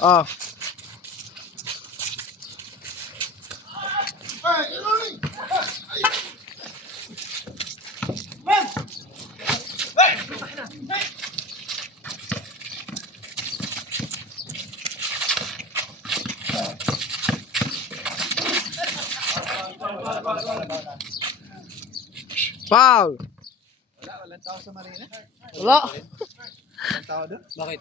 Ah. Foul. Walang tao sa Marina. Wala. Walang tao doon. Bakit?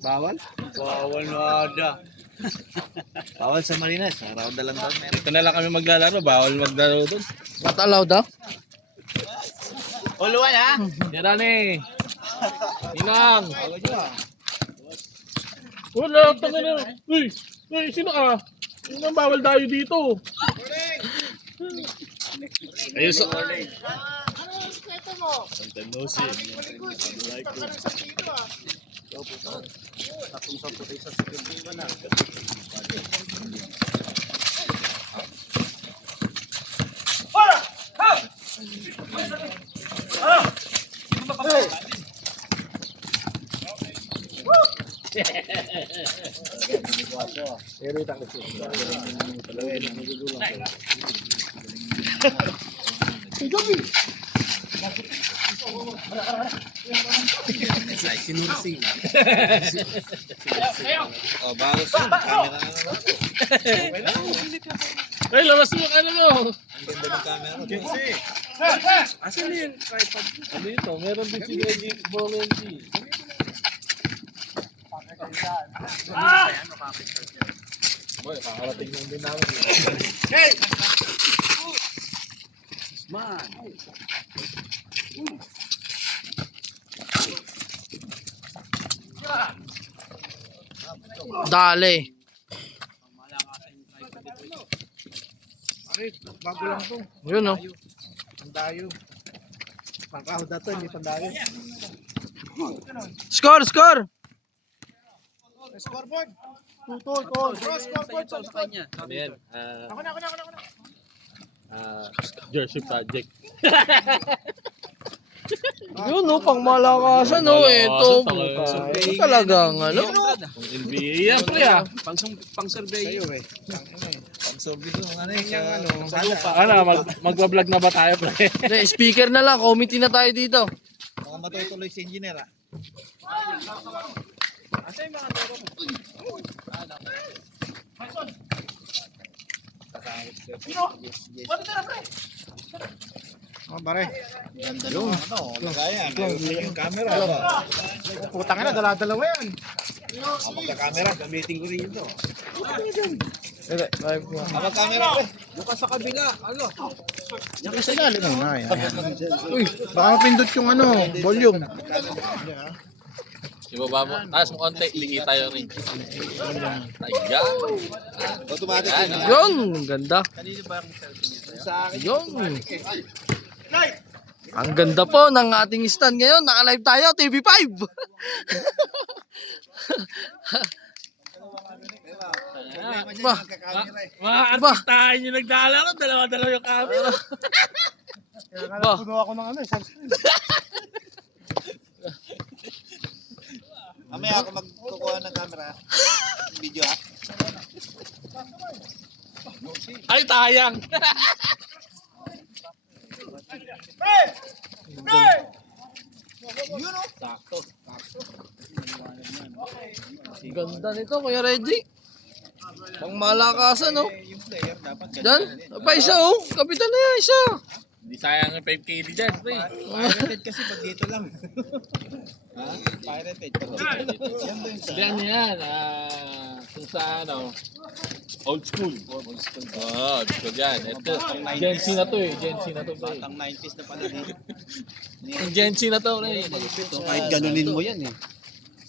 Bawal? Bawal na ada. Bawal sa Marinas. Araw na lang doon. Dito na lang kami maglalaro. Bawal maglaro doon. Not allowed daw? Uluan ha? Tira ni. Inang. Bawal nyo ah. Wala, tanga na. Uy, sino ka? Sino ang bawal tayo dito? Ayun sa... Sinursing. Oh, bawas yun. Camera na naman. Ay, labas mo yung ano mo. Ang ganda ng camera. Kasi. Asan yun? Tripod. Ano ito? Meron din si Reggie Bolenti. Boy, kakarating lang din namin. Hey! Man. Dali. Bakit? Bago lang to. Yun oh. Pandayo. Pangkahod na to, hindi pandayo. Score, score. Scoreboard. Tutol. Scoreboard sa kanya. Ano yan? Ako na. Jersey Project. Yun oh, pang malakasan oh. Ito. Ito talagang ano. Ang NBA yan, pre ah. Pang-survey. Sa'yo eh. Pang-survey ko. Ano yung ano? Ano, magbablog na ba tayo, pre? Hindi, speaker na lang. Committee na tayo dito. Mga matutuloy si engineer ah. Oh, pare. Ganda yung ano, lagayan. Yung camera. Putang na, dala-dalawa yan. Ang magka-camera, gamitin ko rin ito. Hindi, live mo. Ang magka-camera, pre. Bukas sa kabila. Ano? Yan kasi lalim mo na. Uy, baka mapindot yung ano, volume. Ibaba mo. Taas mo konti. Hindi tayo rin. Ayan. Automatic. Yun, ang ganda. Sa akin. Yun. Ang ganda po ng ating stand ngayon. Naka-live tayo, TV5. Ba? Mga artistahin yung naglalaro, dalawa-dalawa yung camera. Ba? Puno ako ng ano, sunscreen. Mamaya ako magkukuha ng camera. Video ha. Ay, tayang. Yun o. Ganda nito, Kuya Reggie. Pang malakasan, oh. Yung player dapat Diyan, pa isa, oh. Kapitan na yan, isa. Hindi sayang yung 5K dyan, pre. Pirated kasi pag dito lang. Ha? Pirated pag dito. Yan doon sa... Diyan yan. Kung sa ano. Old school. Old school. Oo, old school yan. Ito. Gen Z na to eh. Gen Z na to, pre. Batang 90s na pala dito. Yung Gen Z na to, pre. So kahit ganunin mo yan eh.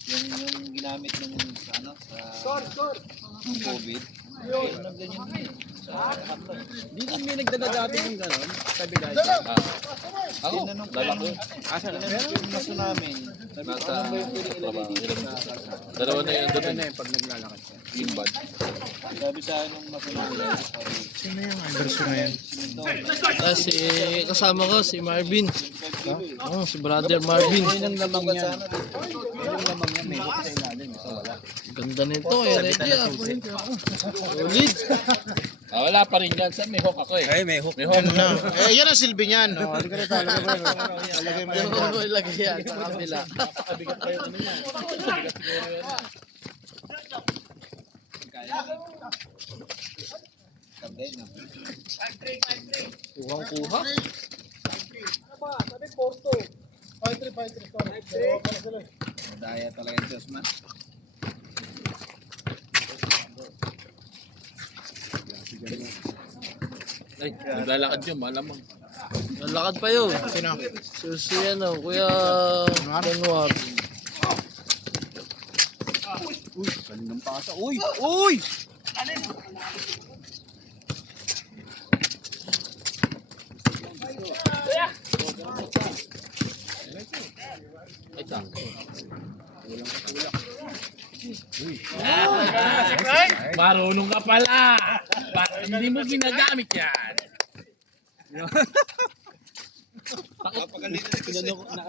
Yung ginamit nung sa ano, sa COVID. Hindi kami nagdala dati ng gano'n. Sabi dahil. Ako, dala ko. Asa na yung maso namin. Nasa, dalawa na yun doon. Pag naglalakad siya. Yung bag. Sabi sa anong maso namin. Sino yung Anderson na yan? Si kasama ko, si Marvin. Oh, si brother Marvin. Yung lamang niya. Yung lamang niya, may hook sa ilalim. Ito wala. Ganda nito, Ready ah. Solid. Wala pa rin yan. Saan may hook ako eh? Ay, may hook. May hook. Yan ang silbi niyan. Hindi ka nito. Alagay mo yan. Ano ilagay yan sa kabila? Napakabigat pa yung ano niya. Napakabigat siguro yan. Kuhang-kuha. Daya talaga yung Diyos man. Ay, naglalakad yun. Malamang. Nalakad pa yun. Sino? Si ano, Kuya Januar. Uy, kaninang pasa. Uy! Uy! Ay, ta. Marunong ka pala. Hindi mo ginagamit yan.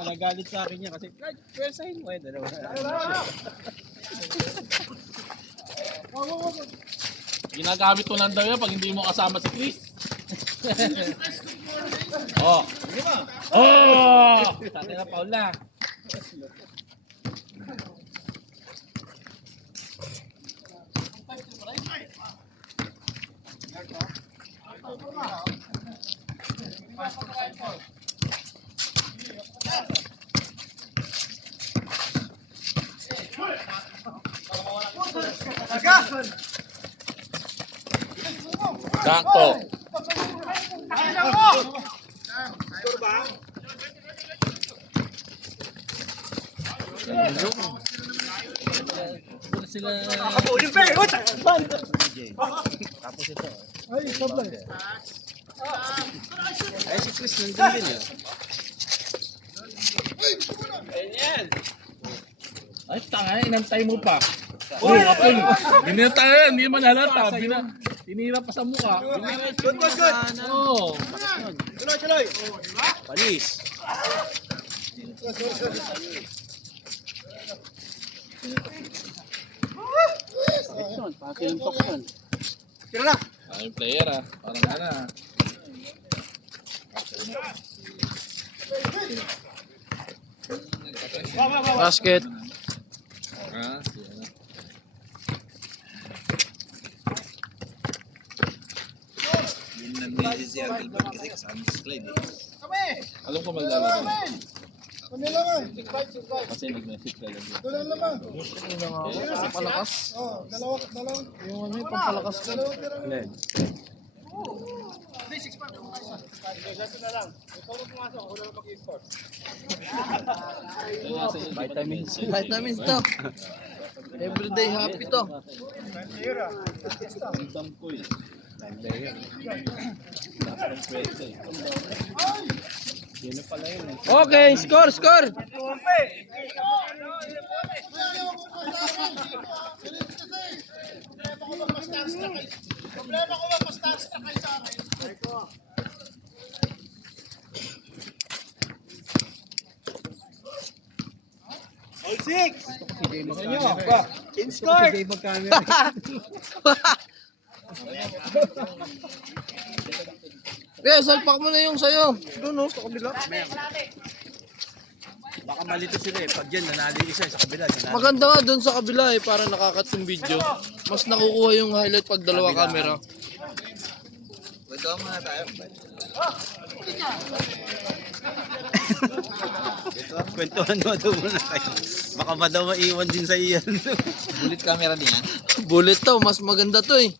Nagalit sa akin niya kasi pwersahin mo eh. Dalawa. Ginagamit ko lang daw yan pag hindi mo kasama si Chris. Oh. Oh! Tatay na Paula. Gakpo. Sila Ay, si Chris nandun din yun. ay, tanga, inantay mo pa. Uy, apol. Binintay yan, hindi man halata. Tinira pa sa mukha. Good. Oo. Tuloy. Panis. Tira na. Ay, player ah. Parang ano ah. Basket. Ah, yan. Yun lang medyo si Uncle Bert kasi kasama sa slide eh. Alam ko maglalaro. Kasi nag-message ka lang. Pampalakas. Yung ano yung pampalakas ka. Vitamins. Vitamins to. Everyday happy to. Ang ko eh. Okay, score. All six! In-score! Yeah, salpak mo na yung sayo. Doon sa kabila. Baka malito sila eh. Pag yan, nanalo yung isa sa kabila. Maganda nga doon sa kabila eh, para nakakat yung video. Mas nakukuha yung highlight pag dalawa camera. Pwede muna tayo. Kwentuhan mo daw muna kayo. Baka ba daw maiwan din sa iyan. Bullet camera din yan. Bullet to, mas maganda to eh.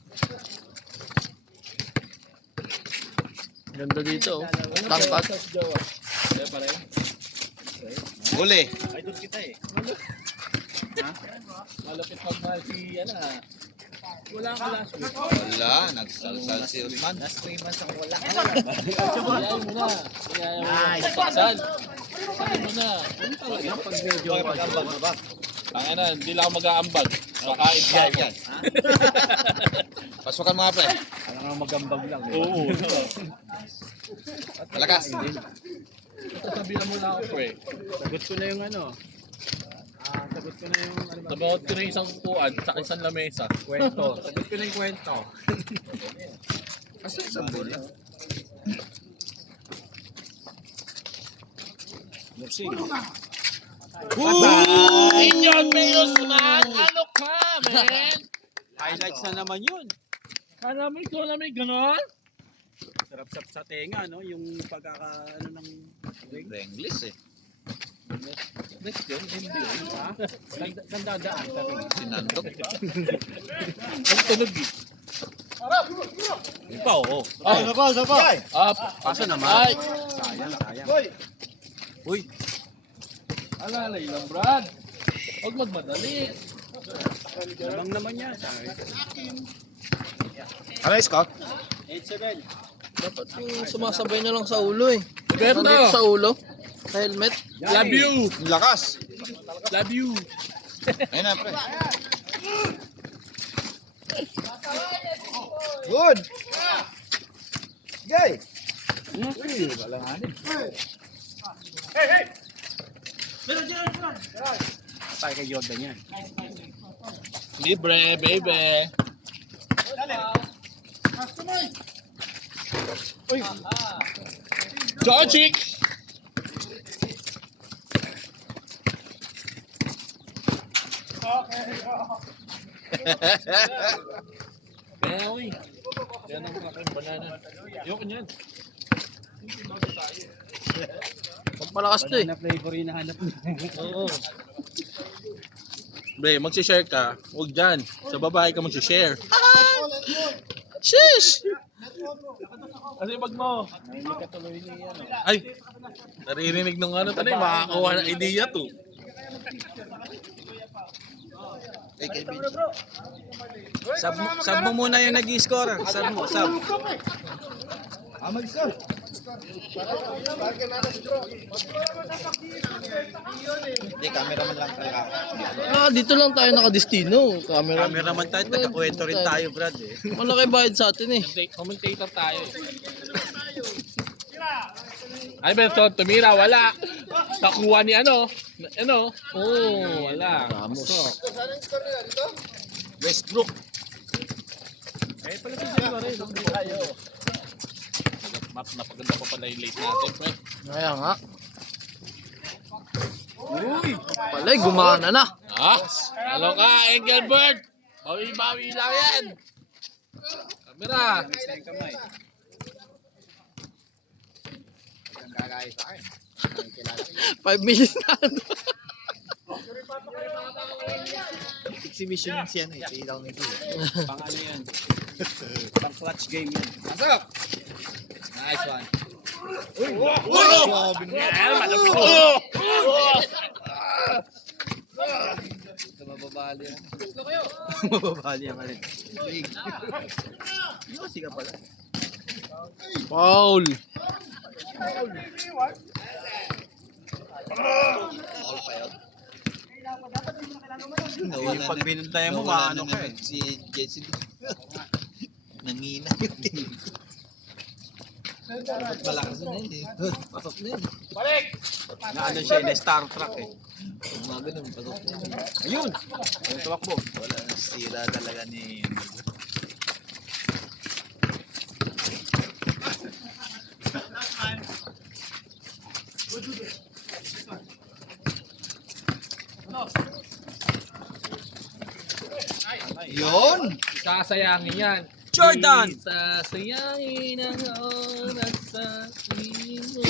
Ganda dito oh. Tangkat. Kaya pa rin. Huli. Ay, doon kita eh. Malapit pag mahal si, ano ah. Wala ka last week. Wala, nagsalsal si Usman. Last 3 months ako wala. Iyayin mo na. Iyayin mo na. Saksan. Saksan mo na. Ano talaga pag medyo Okay, pag-ambag na ba? Ang ina, hindi lang ako mag-aambag. Kakain pa ako. Yan. Pasukan mga pre. alam nga magambag lang. Oo. Malakas. Sasabihan mo na ako, pre. Sagot ko na yung ano. Sagot ko na yung ano ba? Sabaot ko na isang kukuan sa isang lamesa. Kwento. Sagot ko na yung kwento. Asan sa bola? Merci. Inyon Mayos man! Ano ka, man? Highlights na naman yun. Kala mo ikaw na may ganon? Sarap sa tenga, no? Yung ano ng ring. English eh. Next yun, hindi yun. Ha? Saan dadaan sa ring? Sinandok. Ang tunog eh. Ikaw, oo. Up. Kaso naman. Ay! Sayang. Uy, Alalay lang, Brad. Huwag magmadali. lamang naman yan. Ano is ko? 8-7. Dapat yung sumasabay na lang sa ulo eh. Roberto! Nandito sa ulo. Sa helmet. Love you! Lakas. Love you! Ayun na pre. Good. Gay. Patay kay Jordan yan. Libre, baby. Jojic! Kaya uy. Yan ang aking banana. Ayoko niyan. Pampalakas to eh. Na flavor yung nahanap mo. Oo. Bre, magsishare ka. Huwag dyan. Sa babae ka magsishare. Shish! Kasi pag mo. Hindi ka tuloy ni ano. Ay! Naririnig ng ano tanay. Makakuha ng idea to. Sub mo muna yung nag-i-score. Sub mo, sub. Hindi, cameraman lang talaga. Dito lang tayo nakadestino. Camera. Cameraman tayo, taga-kwento rin tayo, Brad eh. Malaki bayad sa atin eh. Commentator tayo eh. Ay, Benson, tumira, wala. Nakuha ni ano? Ano? Oh, wala. Ramos. Westbrook. Eh, pala si January. Napaganda pa pala yung late natin, pre. Kaya nga. Uy! Palay, gumana na. Ah? Ano ka, Engelbert? Bawi-bawi lang yan. Kamera. Sa yung kamay. 5 million na. Exhibition yung siya eh. Ilaw nito. Pang ano yan. Pang clutch game yan. Pasok. Nice one. Malapit. Mababali yan. Mababali yan ka rin. Yosi ka pala. Foul. All pa yun. Yung pag binuntayan mo, maano ka eh. Si Jesse. Nangina yung team. Malakas na eh. Pasok na yun. Na ano siya, na Star Trek eh. Mga ganun, pasok na yun. Ayun! Yung tumakbo. Wala na sira talaga ni... Yun! Sasayangin yan. Jordan! Sasayangin ang oras sa imo.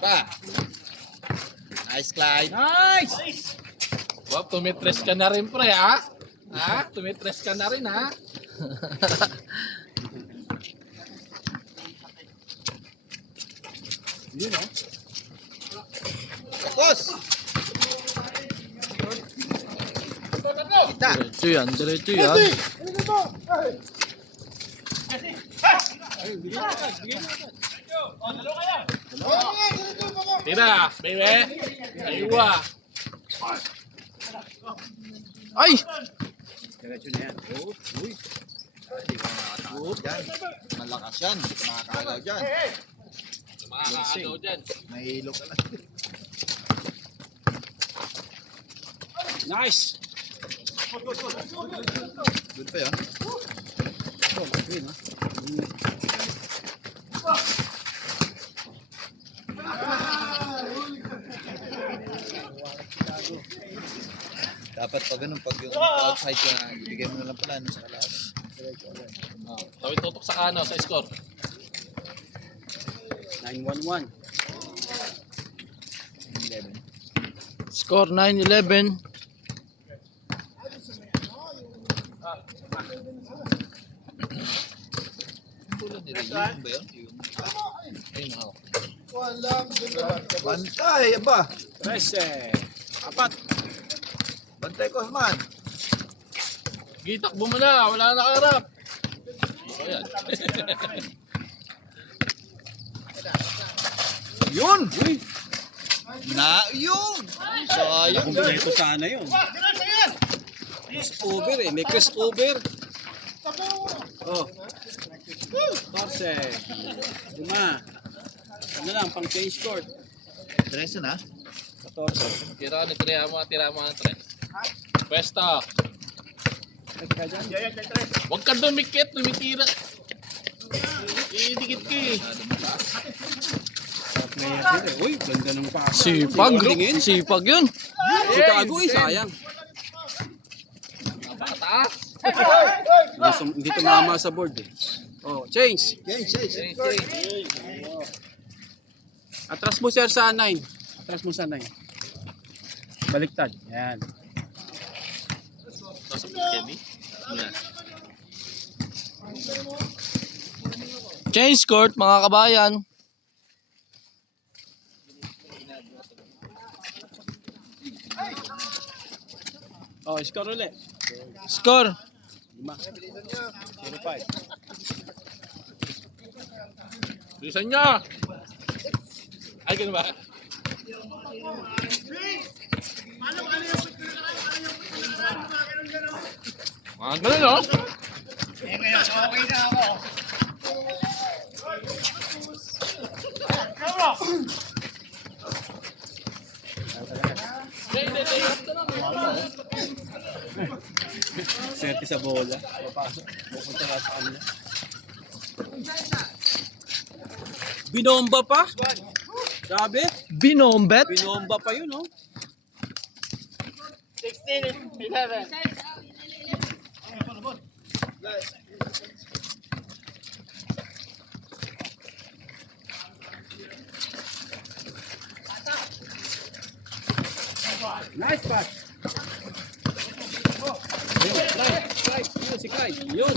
Pa! Nice, Clyde! Nice! Wow, tumitres ka na rin, pre, ha? Ha? Tumitres ka na rin, ha? Yun oh. boss! Diretso yan, diretso yan. Tira, baby. Aywa. Ay! Diretso na yan. Uy. Hindi ka nakakagaw dyan. Malakas yan. Hindi ka nakakagaw dyan. Makakagaw dyan. Mahilo ka na. Nice! Good pa yun. Dapat pag ganun, pag yung outside ka, ibigay mo na lang pala sa kalaban. Tawid tutok sa kano, sa score. 9-1-1. Score 9-11. Yun ba yun? Ayun ako. Bantay, aba. 13. Apat. Bantay ko, man. Gitakbo mo na, wala na nakaharap. Ayan. Yun! Yun! Sayang. Kumpleto sana yun. Crossover eh. May crossover. Oh. 14. 5. Ano lang, pang change court. 13 na? 14. Tira ka ni tira mo ng tres. Pwesto. Huwag ka dumikit, tumitira. Idikit ka eh. Uy, ganda ng pass. Sipag. Tingin. Sipag yun. Chicago eh, sayang. Napakataas. Hindi tumama sa board eh. Oh, change. Atras mo sir sa 9. Atras mo sa 9. Baliktad. Yan. Nasa Kenny. Yan. Change court, mga kabayan. Oh, score ulit. Score 5. 0-5. Bilisan niya. Ay, ganun ba? Mga ganun, no? Swerte sa bola. Papasok. Pupunta ka sa kanila. Binomba pa? Sabi? Binombet. Binomba pa yun, oh. 16-11. Nice pass. Yun, Clyde. Yun, si Clyde. Yun.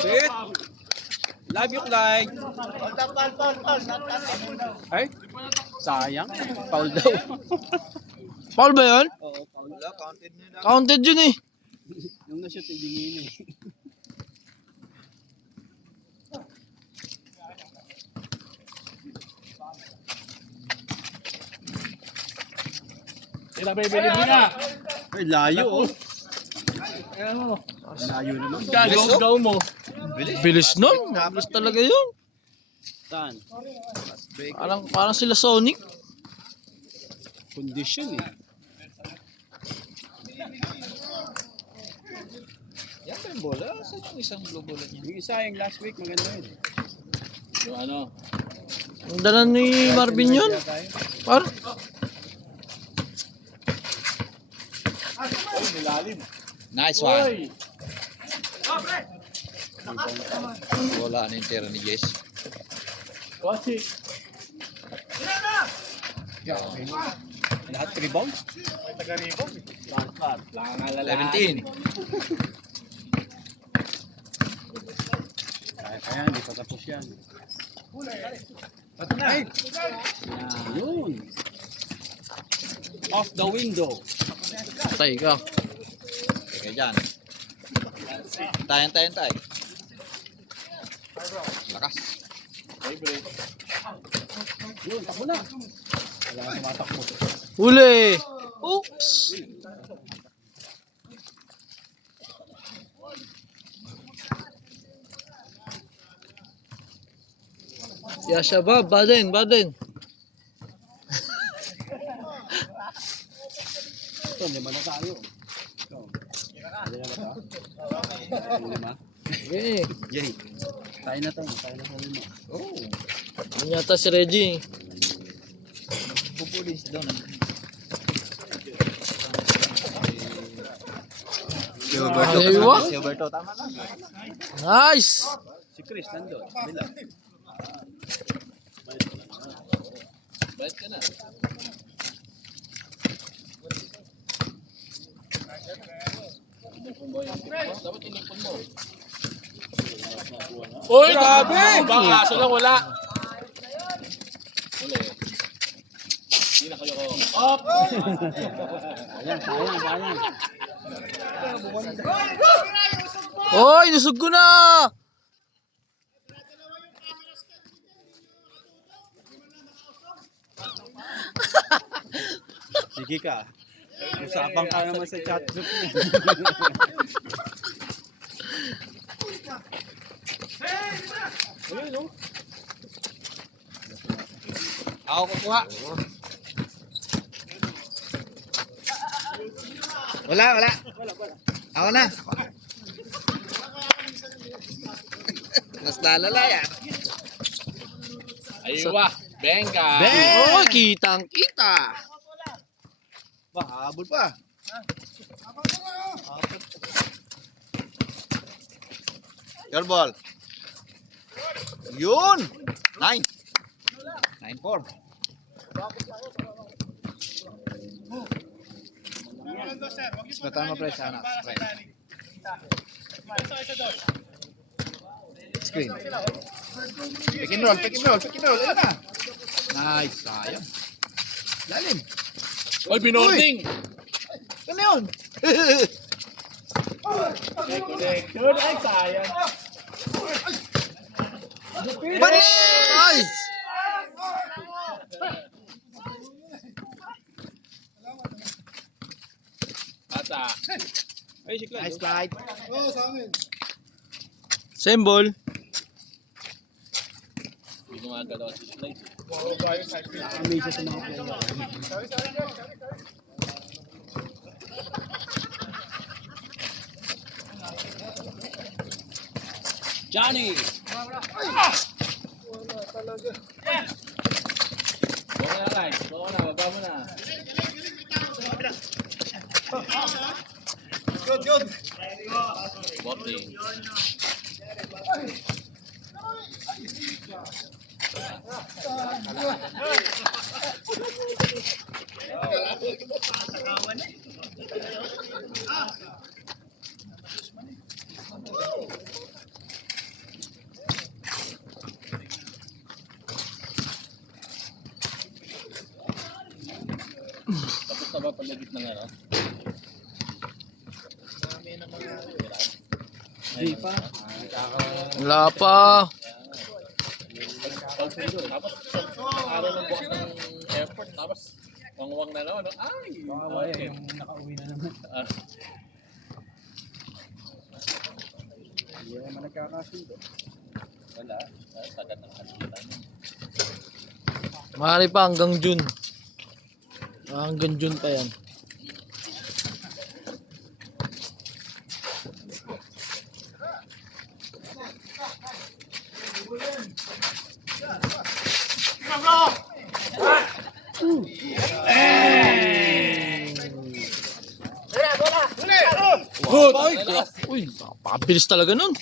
Sit. Love you, Clyde. Ay, sayang. Foul daw. Paul ba yun? Oo, foul. Wala, counted na yun. Counted yun eh. Yung na-shoot, hindi eh. Tira, baby, libre na. Ay, layo, oh. Ayan mo. Layo naman. Gagaw mo. Bilis nun. Bilis talaga yun. Saan? Parang sila Sonic. Condition, eh. Yan ba yung bola? Saan yung isang blue bola niya? Yung isa, yung last week, maganda yun. Yung ano? Ang dala ni Marvin yun. Parang Nice one. Wala na yung tira ni Jess. Watching. Lahat rebound? Lang nga lalaki. 17. Kaya, hindi pa tapos yan. Yun. Off the window. Patay ka. Sige dyan. Tayan. Lakas. Yun, takbo na. Wala kang tumatakbo. Huli! Oops! Ya Shabab, Baden. Ito, lima na tayo. Ito. Lima na ba? Lima? Okay. Jay. Tayo na sa lima. Oh. Yun yata si Reggie. Pupulis doon. Aywa. Si Roberto, tama na. Nice! Si Chris nandun. Bila. Bayad ka na. Dapat inipon mo. Uy, grabe! Baka aso lang wala. Uli. Hindi na kayo ko. Up! Sayang. Oy, nusog ko na! Sige ka. Usapang ka naman sa chat group mo. Ako kukuha. Wala. Ako na. Mas lalala yan. Aywa! Benga! Oy, kitang-kita! Habol pa. Your ball. Yun! 9. 9-4. Spatan mo, pre, sana. Pre. Screen. Pick and roll. Ayun na. Nice. Sayang. Lalim. Oy, binording! Ano yun? Connection! Ay, sayang! Nice! Ata! Nice slide. Same ball. Hindi ko magalaw si Slice. Kami siya sa mga player. Johnny! Bawa na, guys. Bawa na, baba mo na. Boarding. Tapos na ba palagit ng ano? Hindi pa. Wala pa. Pagsundo. Tapos araw ng bukas ng airport. Tapos wangwang na naman. Ay! Okay. Yung nakauwi na naman. Hindi naman nagkakasundo. Wala. Tagal ng kalitan. Maaari pa hanggang June. Hanggang June pa yan. Good! Uy, napakabilis talaga nun.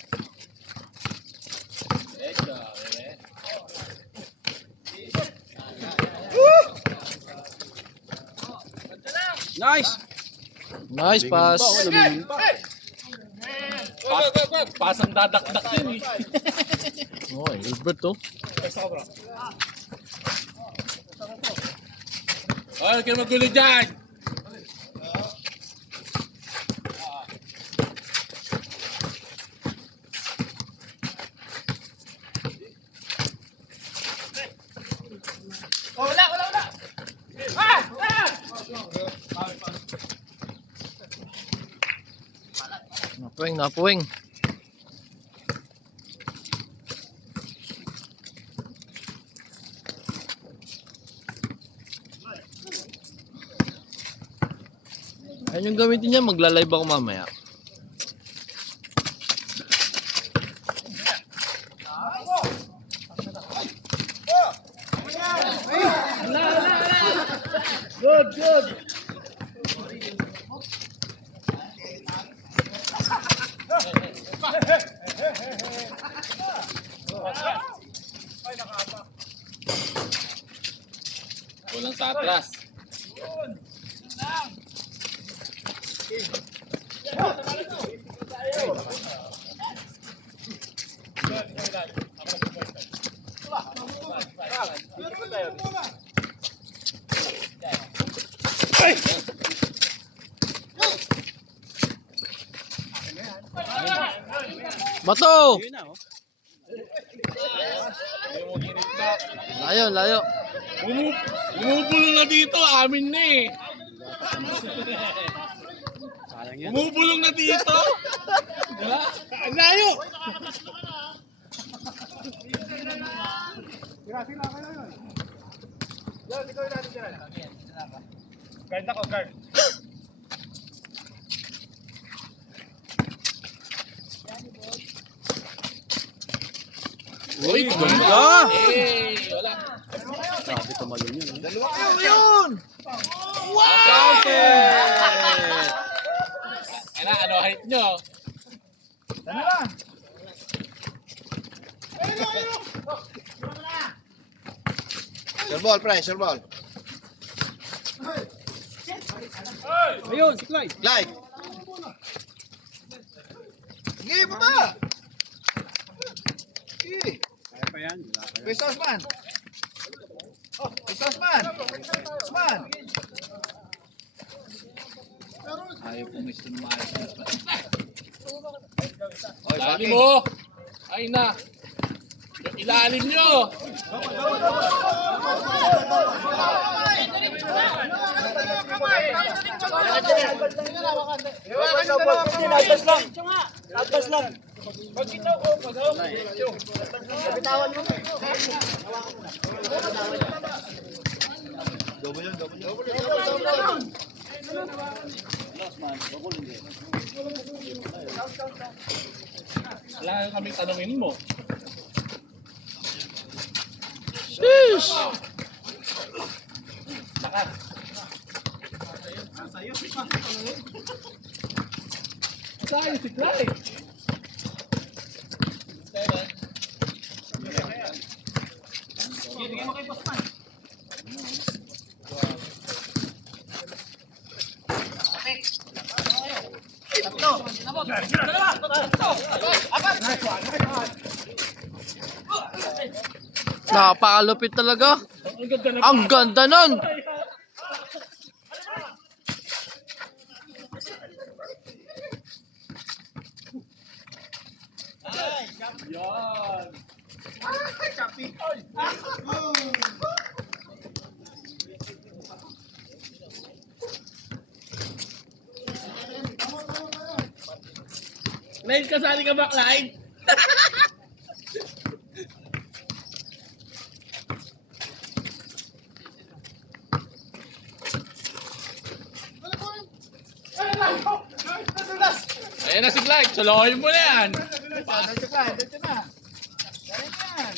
Nice! Nice pass. Pasang dadakdak yun eh. Oh, Gilbert oh. Huwag kayo magulo dyan! Napuwing, napuwing. Ayun yung gamitin niya, magla-live ako mamaya. Walang sa atras. Bato! Yun na, oh. Layo, layo. Umubulong na dito, amin na eh. Sayang yan. Umubulong na dito. Diba? Ang layo! Guard ako, guard. Uy, ganda! Eh, wala. Grabe tumalon yun. Eh. Dalawa kayo ngayon! Ano height nyo? Dalawa! Sir ball, pre, sir ball. Ayun, si Clyde. Clyde! Sige, baba! Sige! Kaya pa yan. Wala pa yan. Pwes Osman! Pwes Osman! Osman! Ayaw po gusto na maayos. Oy, Ilalim Baki. mo! Ay na! Ilalim nyo! Wala kaming tanongin mo. Sheesh! Sa'yo si Clyde! Napakalupit talaga. Ang ganda nun! Yan! Clyde, kasali ka ba, Clyde? Ayan na si Clyde, solohin mo na yan. Dito ka, dito na. Galing yan.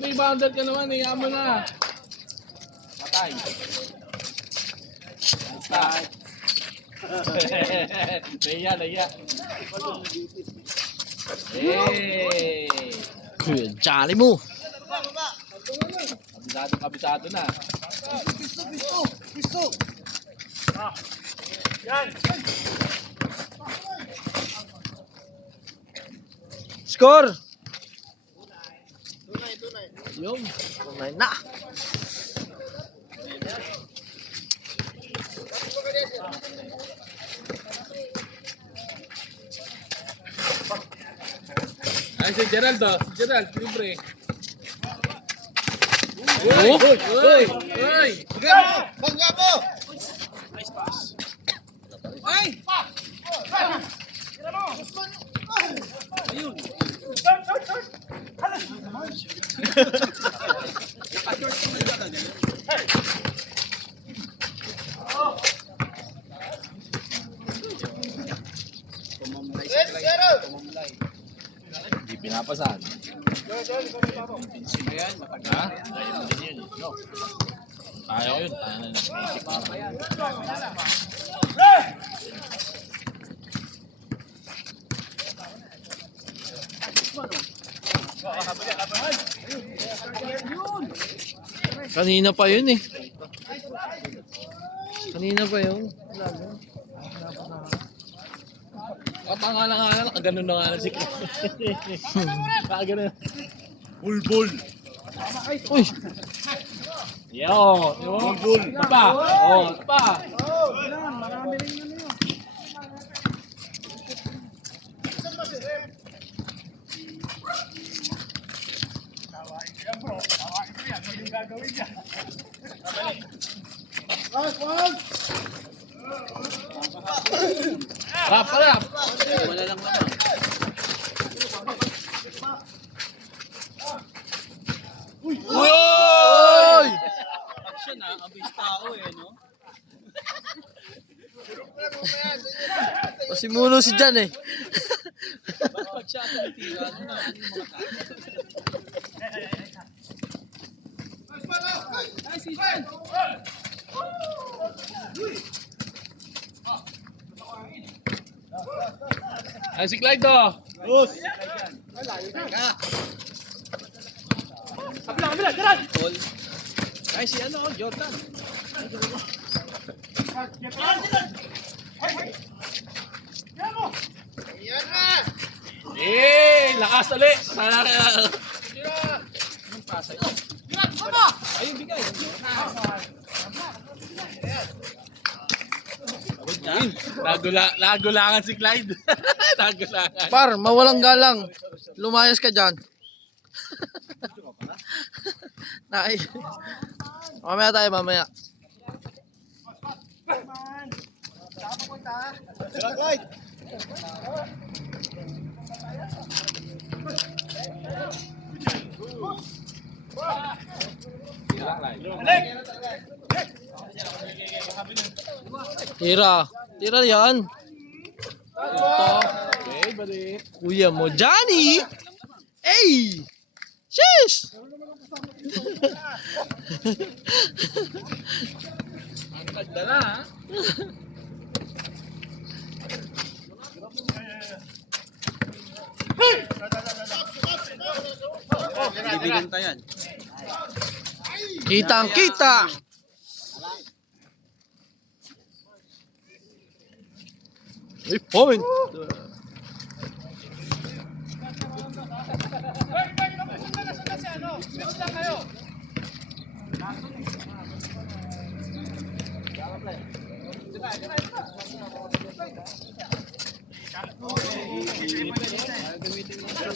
May bounded ka naman, iyan mo na. Patay. Patay. Naiya, naiya. Hey! Kuya, jolly mo. Kabisado, kabisado na. Pisto, pisto, pisto. Score! Yung, tunay na. Ay, si Gerald oh. Si Gerald, libre. Oh! Uy! Uy! Bangga mo! Hindi pinapasan. Ha? Ayaw yun. Kanina pa yun eh. Kanina pa yun. Katanga na nga na. Ganun na nga na si Chris. Ganun. Bulbul. Uy! Yo! Bulbul. Pa! Oh, pa! Rap, rap! Wala lang naman. Uy! Action ah, abis tao eh, no? Pasimulo si Jan eh. Pag siya tumitira, ano na, ano yung mga tao? Ay, si Clyde oh! Ay, si ano, Jordan. Eh, lakas ulit! Sana kaya... Anong pasa yun? Ayun, bigay. Nagulangan si Clyde. Nagulangan. Par, mawalang galang. Lumayas ka dyan. Nai. Mamaya tayo, mamaya. Tira. Tira yan. Ito. Okay, balik. Kuya mo, Johnny! Hey! Sheesh! Ang nagdala ha. Bibigyan tayo yan. Kitang kita! Hey, point!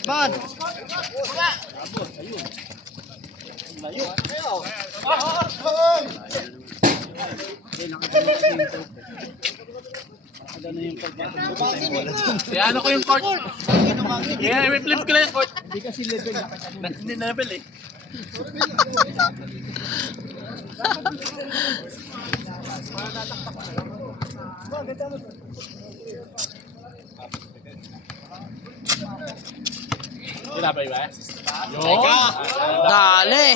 Man! Ano ko yung court? Yeah, i-flip ko lang yung court. Hindi kasi level na. Hindi na level eh. Wala ba iba? Yun. Dali!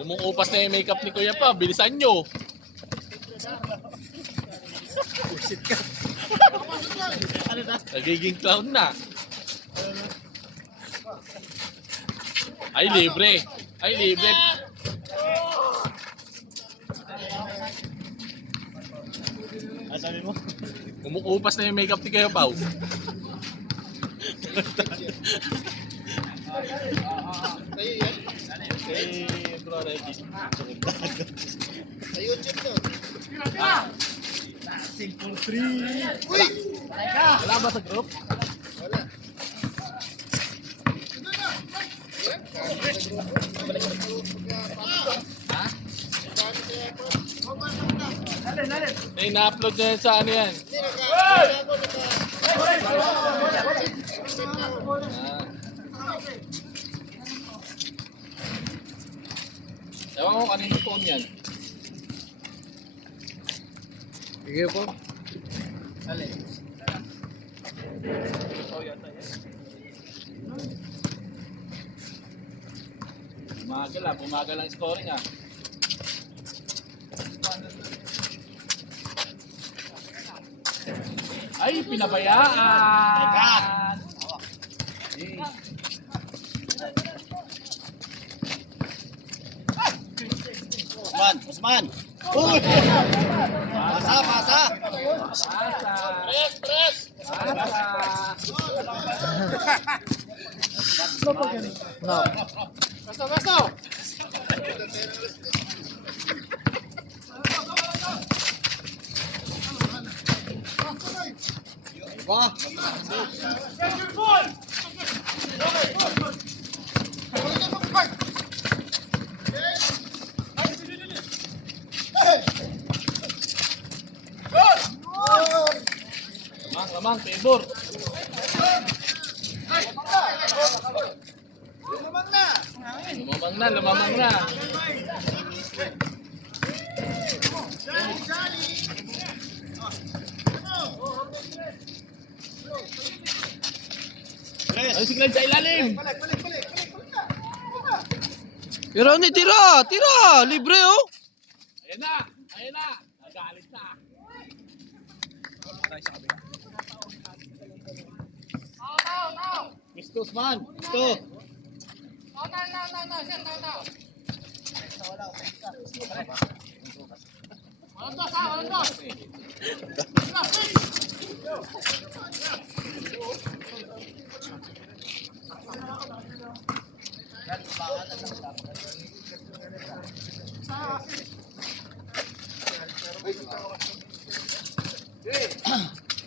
Kumukupas na yung makeup ni Kuya pa. Bilisan nyo. Nagiging clown na. Ay, libre. Ay, libre. Ano sabi mo? Umuupas na yung makeup ni kayo, Pao. Kay Bro Reggie. Sa YouTube to. Simple 3. Wala ba sa group? Eh, na-upload na yan sa ano yan. Ah. Ewan ko kanino phone yan. Sige po. Bumagal ang scoring ah. Ay, pinabayaan! Usman! Uy! Pasa! Pasa! Wah! Lamang, favor. Lumamang na. Ay, siglan sa ilalim. Pero ni tira! Tira! Libre oh! Ayan na. Nagalit na. Gusto Usman! Gusto!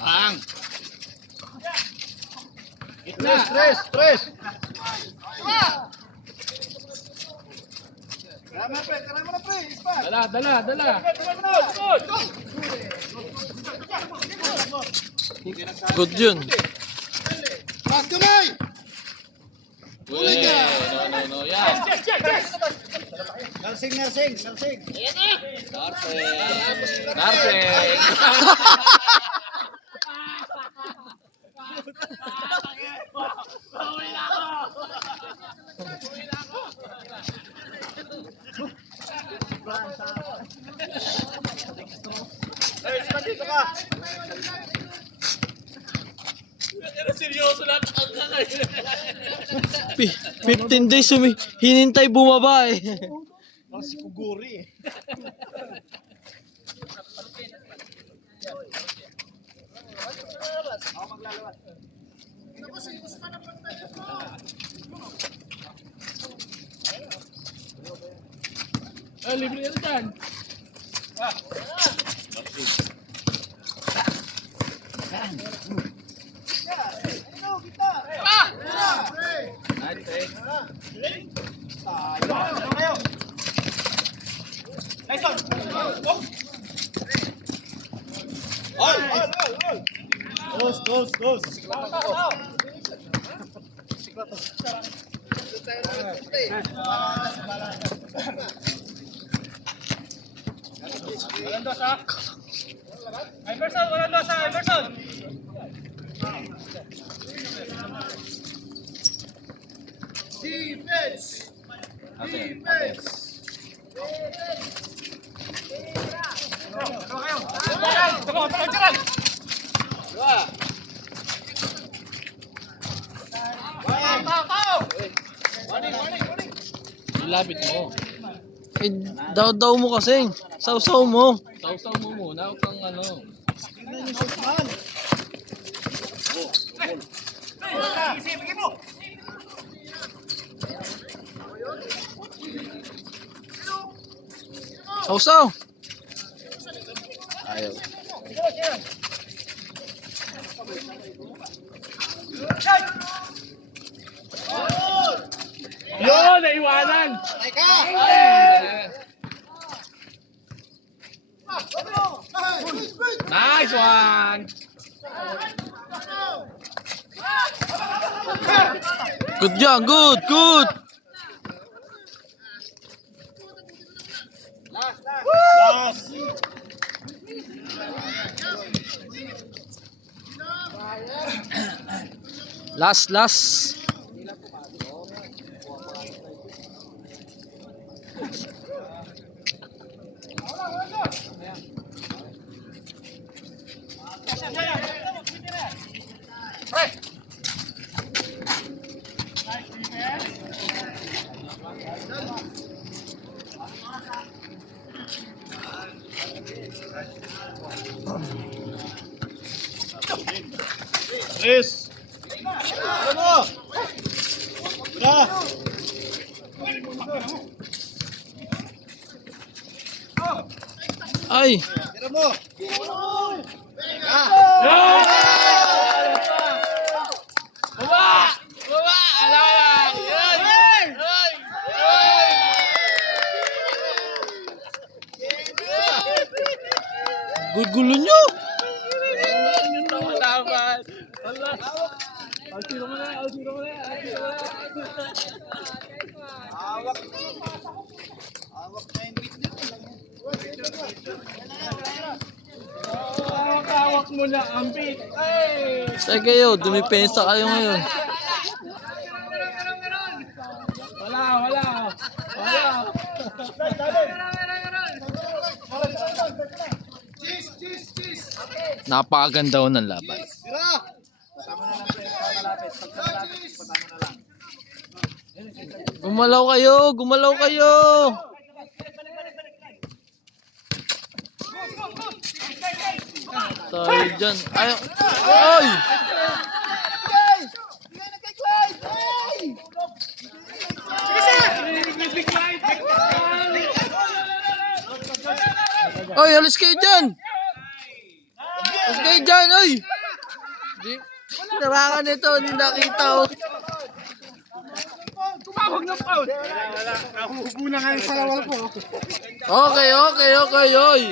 Bang. Tres! Dala. Good yun. Pas kamay! Uy, no. Yan. Narsing! Narsing. Dito ka! Seryoso na. 15 days hinintay bumaba eh. Si Kuguri eh. Libre yan dyan. Goes! Iverson! Defense! Tao! Ilapit mo. Eh, daw mo kasi. Sausaw mo. Sausaw mo muna. Huwag kang ano. Sausaw. Ayaw. Yun! Naiwanan! Nice one! Good yan, good, good. Last. Last. Chris. Ano? Tara. Ay, Tira mo. Baba! Baba! Alam! Yan! Ay! Ay! gugulo nyo. Yun ang kalaban. Allah! Alsiro mo na! Alsiro mo na! Alsiro mo na! Hawak na yung witness. Hawak mo na ang beat! Ay! Say kayo, dumipensa kayo ngayon. Wala! Napakaganda ho ng laban. Tira. Patama na lang sa'yo. Malapit. Pag malapit, patama na lang. Gumalaw kayo. Tayo dyan. Ay! Ay, alis kayo dyan! Alis kayo dyan, ay! Narangan ito, hindi nakita ko. Tumawag ng foul. Nahuhubo na nga yung salawal ko. Okay, oy!